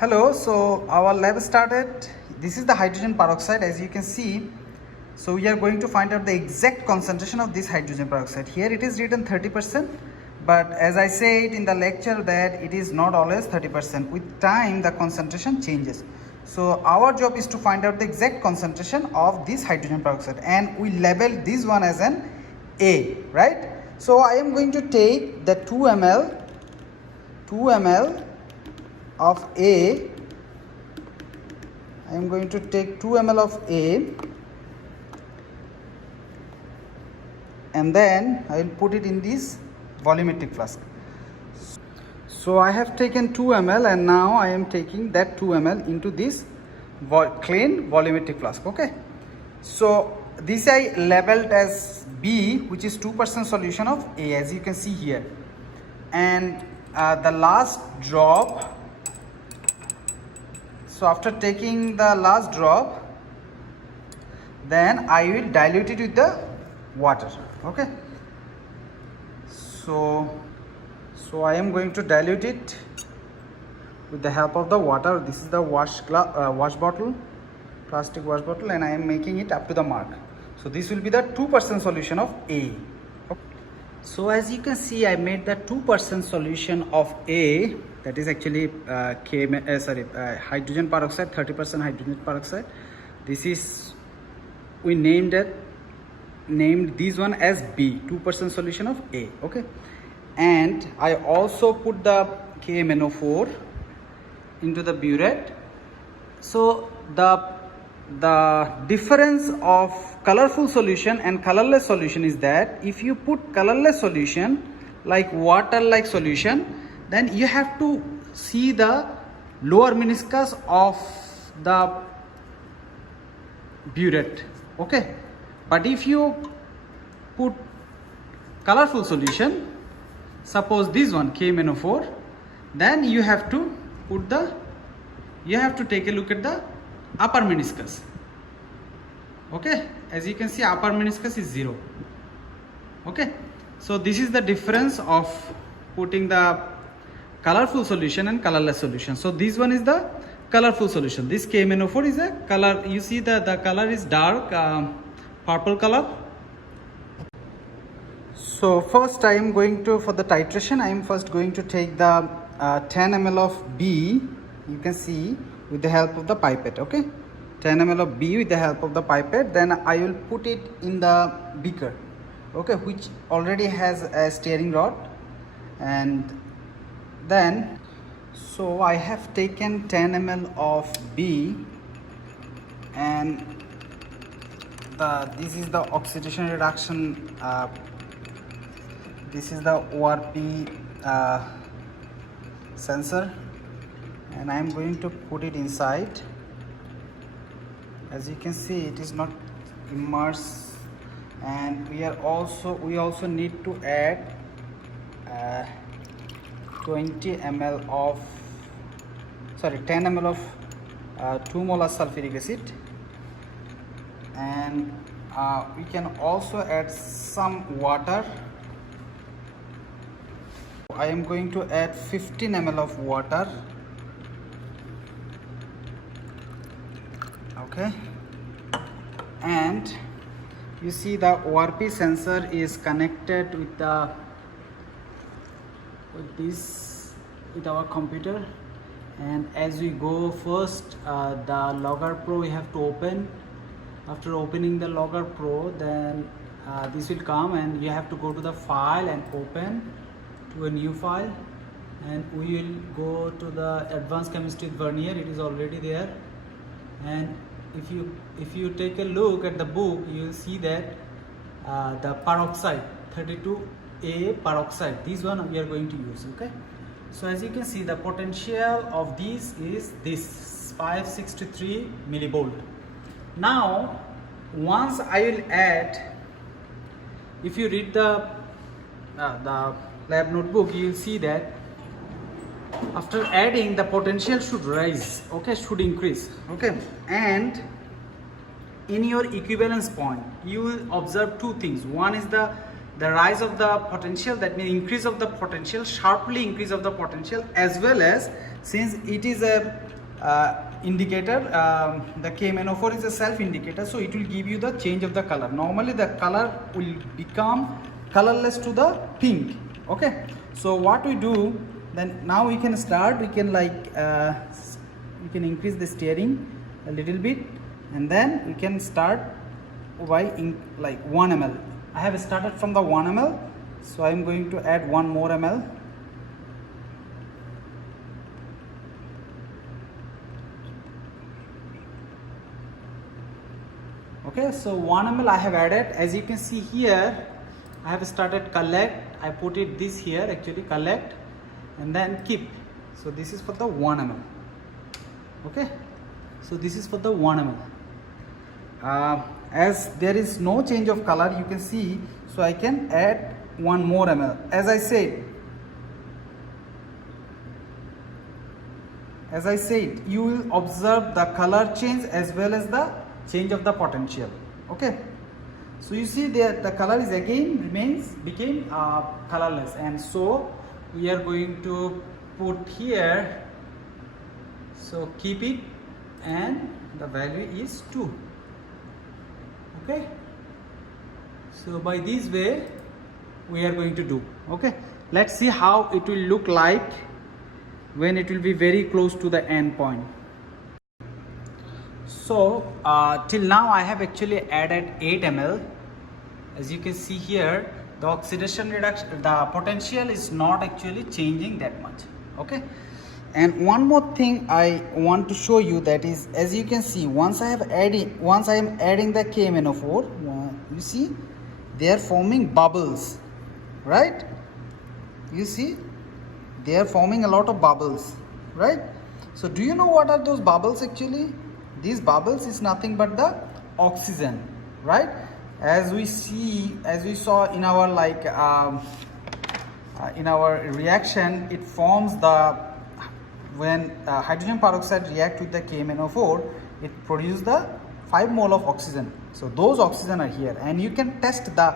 Hello, so our lab started. This is the hydrogen peroxide, as you can see. So we are going to find out the exact concentration of this hydrogen peroxide. Here it is written 30%, but as I said in the lecture that it is not always 30%. With time the concentration changes. So our job is to find out the exact concentration of this hydrogen peroxide, and we label this one as an A, right? So I am going to take the 2 ml of A. I am going to take 2 ml of A, and then I will put it in this volumetric flask. So I have taken 2 ml, and now I am taking that 2 ml into this clean volumetric flask. Okay, so this I labeled as B, which is 2% solution of A, as you can see here. And the last drop, so after taking the last drop, then I will dilute it with the water. Okay, so I am going to dilute it with the help of the water. This is the wash bottle, plastic wash bottle, and I am making it up to the mark. So this will be the 2% solution of A. Okay. So as you can see, I made the 2% solution of A, that is actually hydrogen peroxide, 30% hydrogen peroxide. This is, we named this one as B, 2% solution of A. Okay, and I also put the KMNO4 into the burette. So the difference of colorful solution and colorless solution is that if you put colorless solution like water like solution, then you have to see the lower meniscus of the burette. Okay, but if you put colorful solution, suppose this one KMNO4, then you have to take a look at the upper meniscus. Okay, as you can see, upper meniscus is 0. Okay, so this is the difference of putting the colorful solution and colorless solution. So this one is the colorful solution. This KMNO4 is a color. You see the color is dark purple color. So first I am going to, for the titration, I am first going to take the 10 ml of B, you can see, with the help of the pipette. Okay, 10 ml of B with the help of the pipette. Then I will put it in the beaker, okay, which already has a steering rod. And then, so I have taken 10 ml of B, and this is the oxidation reduction, this is the ORP sensor, and I am going to put it inside. As you can see, it is not immersed, and we also need to add 10 ml of 2 molar sulfuric acid, and we can also add some water. I am going to add 15 ml of water. Okay, and you see the ORP sensor is connected with our computer, and as we go, first the Logger Pro we have to open. After opening the Logger Pro, then this will come, and you have to go to the file and open to a new file, and we will go to the advanced chemistry with Vernier. It is already there, and if you take a look at the book, you will see that the peroxide 32A peroxide, this one we are going to use. Okay, so as you can see, the potential of this is this 563 millivolt. Now once I will add, if you read the lab notebook, you will see that after adding, the potential should rise, okay, should increase. Okay, and in your equivalence point, you will observe two things. One is the the rise of the potential, that means increase of the potential, sharply increase of the potential, as well as since it is a indicator, the KMNO4 is a self indicator, so it will give you the change of the color. Normally the color will become colorless to the pink. Okay, so what we do then, now we can start, we can we can increase the steering a little bit, and then we can start by like 1 ml. I have started from the 1 ml, so I am going to add 1 more ml. Okay, so 1 ml I have added. As you can see here, I have started collect. I put it this here, actually collect, and then keep. So this is for the 1 ml. Okay, so this is for the 1 ml. As there is no change of color, you can see, so I can add 1 more ml. As I said, you will observe the color change as well as the change of the potential. Okay, so you see that the color is again became colorless, and so we are going to put here, so keep it, and the value is 2. Okay, so by this way we are going to do. Okay, let's see how it will look like when it will be very close to the end point. So till now I have actually added 8 ml. As you can see here, the oxidation reduction, the potential is not actually changing that much. Okay, and one more thing I want to show you, that is, as you can see, once I am adding the KMNO4, you see they are forming bubbles, right? You see they are forming a lot of bubbles, right? So do you know what are those bubbles actually? These bubbles is nothing but the oxygen, right? As we saw in our in our reaction, it forms when hydrogen peroxide react with the KMNO4, it produces the 5 mole of oxygen. So those oxygen are here, and you can test the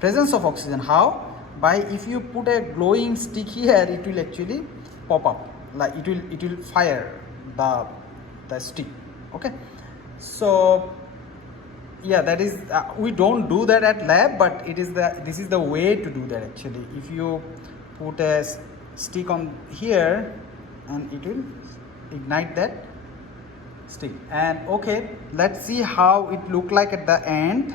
presence of oxygen. How? By if you put a glowing stick here, it will actually pop up, like it will fire the stick. Okay, so yeah, that is we don't do that at lab, but this is the way to do that actually. If you put a stick on here, and it will ignite that stick. And okay, let's see how it look like at the end.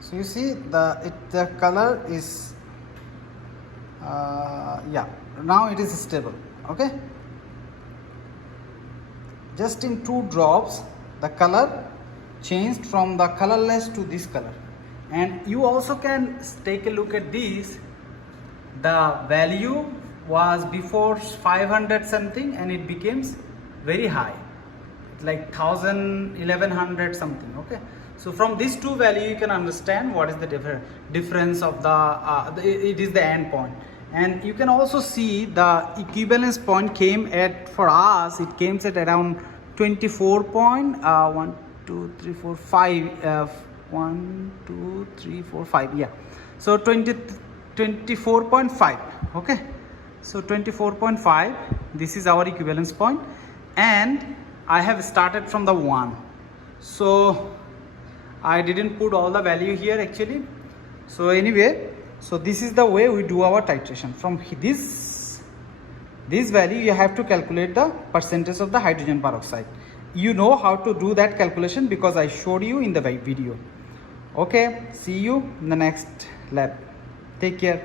So you see the color is yeah, now it is stable. Okay, just in 2 drops the color changed from the colorless to this color. And you also can take a look at this. The value was before 500 something, and it becomes very high, like 1000, 1100 something. Okay, so from these 2 value you can understand what is the difference of it is the end point. And you can also see the equivalence point came at, for us it came at around 24.1 2 3 4 5 1 2 3 4 5, yeah. So 24.5. okay, so 24.5, this is our equivalence point, and I have started from the 1, so I didn't put all the value here actually. So anyway, so this is the way we do our titration. From this value you have to calculate the percentage of the hydrogen peroxide. You know how to do that calculation because I showed you in the video. Okay, see you in the next lab. Take care.